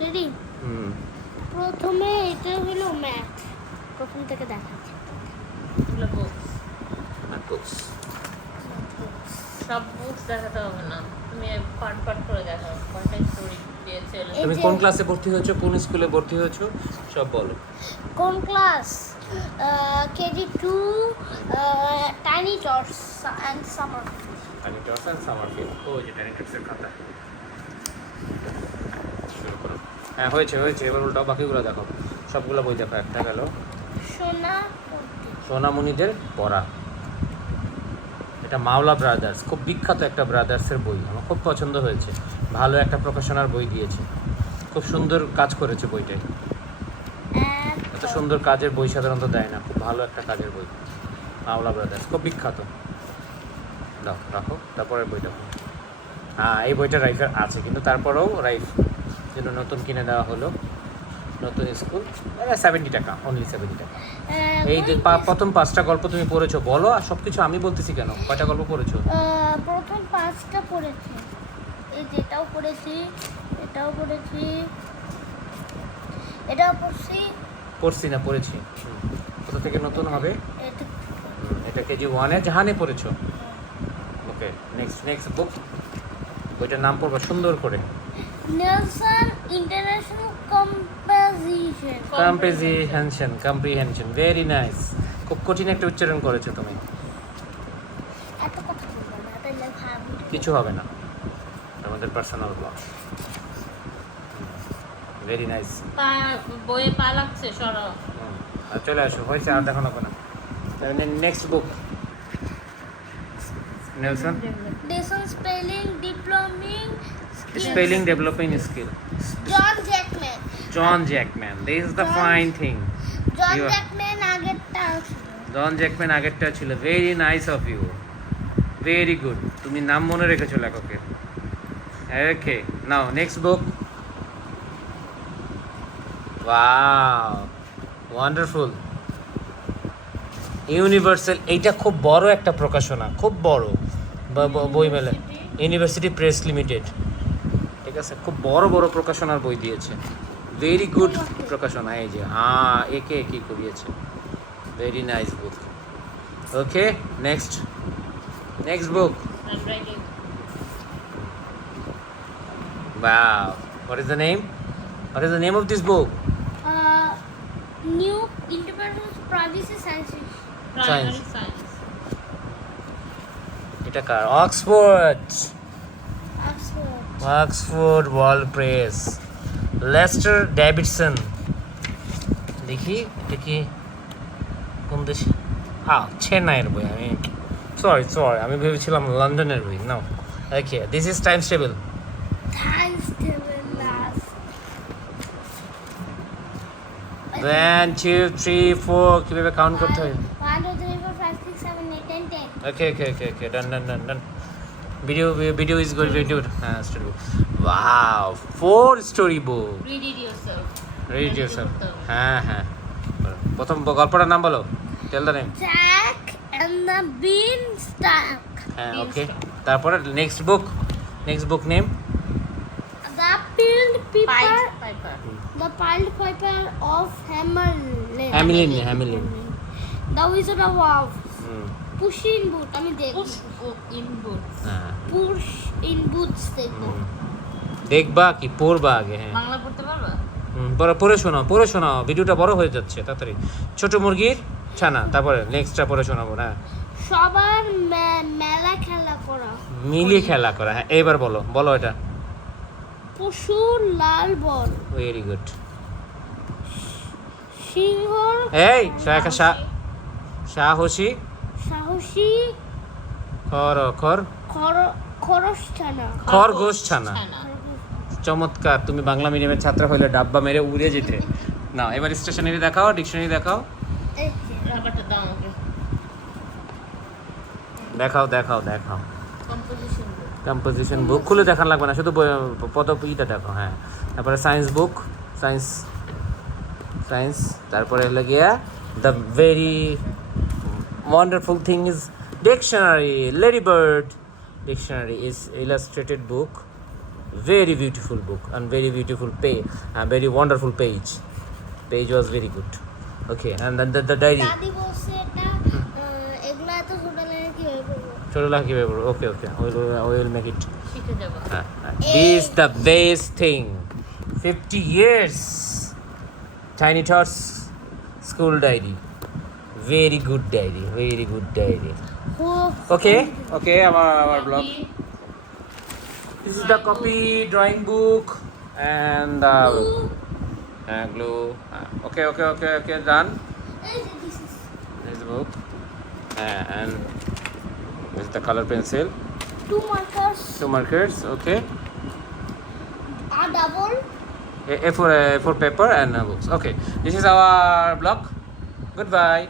Ready? প্রথমে এটা হলো ম্যাথ, প্রথম থেকে দেখাচ্ছি। এগুলো বুকস সব বুকস দেখাতে হবে না, তুমি পার্ট পার্ট করে দেখাও কয়টা স্টোরি দিয়েছে। তুমি কোন ক্লাসে ভর্তি হয়েছো, কোন স্কুলে ভর্তি হয়েছো সব বলো। কোন class? KG 2, Tiny Tots and summer. Tiny Tots and Summerfield. ও যে টাইনি টর্সের খাতা শুরু করো। হ্যাঁ হয়েছে, এবার উল্টাও, বাকিগুলো দেখো, সবগুলো বই দেখো। একটা গেল সোনামণিদের পড়া, এটা মাওলা ব্রাদার্স, খুব বিখ্যাত একটা ব্রাদার্সের বই, আমার খুব পছন্দ হয়েছে। ভালো একটা প্রকাশনার বই দিয়েছে, খুব সুন্দর কাজ করেছে বইটায়। এত সুন্দর কাজের বই সাধারণত দেয় না, খুব ভালো একটা কাজের বই। মাওলা ব্রাদার্স খুব বিখ্যাত। দাও রাখো, তারপরে বইটা। হ্যাঁ এই বইটা রাইফের আছে, কিন্তু তারপরেও রাইফ যেন নতুন কিনে দেওয়া হলো। নতুন স্কুল, 70 টাকা, অনলি 70 টাকা। এই যে প্রথম 5টা গল্প তুমি পড়েছো বলো, আর সব কিছু আমি বলতেছি কেন? কয়টা গল্প পড়েছো? প্রথম 5টা পড়েছি, এই যেটাও পড়েছি, এটাও পড়েছি, এটাও পড়ছি না, পড়েছি। কোথা থেকে নতুন হবে? এটা এটা কেজি 1-এ জাহানে পড়েছো। ওকে, নেক্সট বুক। বইটার নাম পড়বা সুন্দর করে। Nelson international comprehension, very nice. খুব কঠিন একটা উচ্চারণ করেছো তুমি। এত কথা বলবো না, তাহলে ভাবি কিছু হবে না, আমাদের পার্সোনাল ব্লগ। Very nice. বইয়ে পা লাগছে, সরাও। আর চলে আসো, হয়েছে, আর দেখানো হবে না। Next book, Nelson spelling developing skill, John Jackman. John Jackman, this is the fine thing. John You- Jackman আগেরটা ছিল। জন জ্যাকম্যান আগেরটা ছিল। Very nice of you, very good. তুমি নাম মনে রেখেছো লেখকের। Okay, now next book. Wow, wonderful. Universal, এইটা খুব বড় একটা প্রকাশনা, খুব বড় বই মেলা। ইউনিভার্সিটি প্রেস লিমিটেড, ঠিক আছে, খুব বড় বড় প্রকাশনার বই দিয়েছে। ভেরি গুড প্রকাশনা। এই যে একে কি করিয়েছে। Very nice book. Okay, next book. Handwriting. Wow, what is the name? What is the name of this book? New interpreter privacy science. Primary science. এটা কার? Oxford World Press, Lester Davidson. দেখি এটা কি কোন দেশে? চেন্নাইয়ের বই। আমি সরি আমি ভেবেছিলাম লন্ডনের বই। Now, okay, this is times table. Times table last 1 2 3 4 কিভাবে কাউন্ট করতে হয়? 1 2 3 4 5 6 7 8 9 10 Okay. Done. Video is good. Video. Story book. Wow, 4 story book. Read it yourself. Read it yourself. হ্যাঁ। প্রথম গল্পটার নাম বলো। Tell the name. Jack and the Beanstalk. হ্যাঁ, ওকে। তারপরে next book name. The Pied Piper. Piper. The Pied Piper of Hamelin. The Wizard of Oz. Push in Boots. আমি দেখব। Push in boots. হ্যাঁ। Push in Boots দেখব। দেখবা কি পড়বা আগে? হ্যাঁ, বাংলা পড়তে পারবা? পড়ে শোনাও, ভিডিওটা বড় হয়ে যাচ্ছে তাড়াতাড়ি। ছোট মুরগির ছানা, তারপরে নেক্সটটা পড়ে শোনাবো না। সবার মেলা খেলা করা। মিলিয়ে খেলা করা। হ্যাঁ, এবার বলো এটা। পশুর লাল বল। Very good. সিংহর এই সাহসী সাহসী খরগোশ ছানা। চমৎকার, তুমি বাংলা মিডিয়ামের ছাত্র হলে ডাব্বা মেরে উড়ে যেতে। না, এবার স্টেশনারি দেখাও, ডিকশনারি দেখাও। রাবারটা দাও আমাকে। দেখাও। কম্পোজিশন বুক খুলে দেখান লাগবে না, শুধু পদপিটা দেখো। হ্যাঁ, তারপরে সায়েন্স বুক, সায়েন্স। তারপরে হলো গিয়া the very wonderful thing is dictionary. Ladybird dictionary is illustrated book, Very beautiful book and very beautiful very wonderful page. Page was very good. Okay, and then the diary. দাদি বলছে এটা এগুলা এত ছোট লাগে কিভাবে করবো? ছোটো লাখি paper. Okay. We will make it. শিখে যাবো। This the best thing. 50 years. Tiny Tots school diary. Very good diary. Okay, our blog. This is the copy drawing book and the glue. Okay, done. This is the book. And this is the color pencil. 2 markers. 2 markers, okay. Double. A4 paper and books. Okay, this is our blog. Goodbye.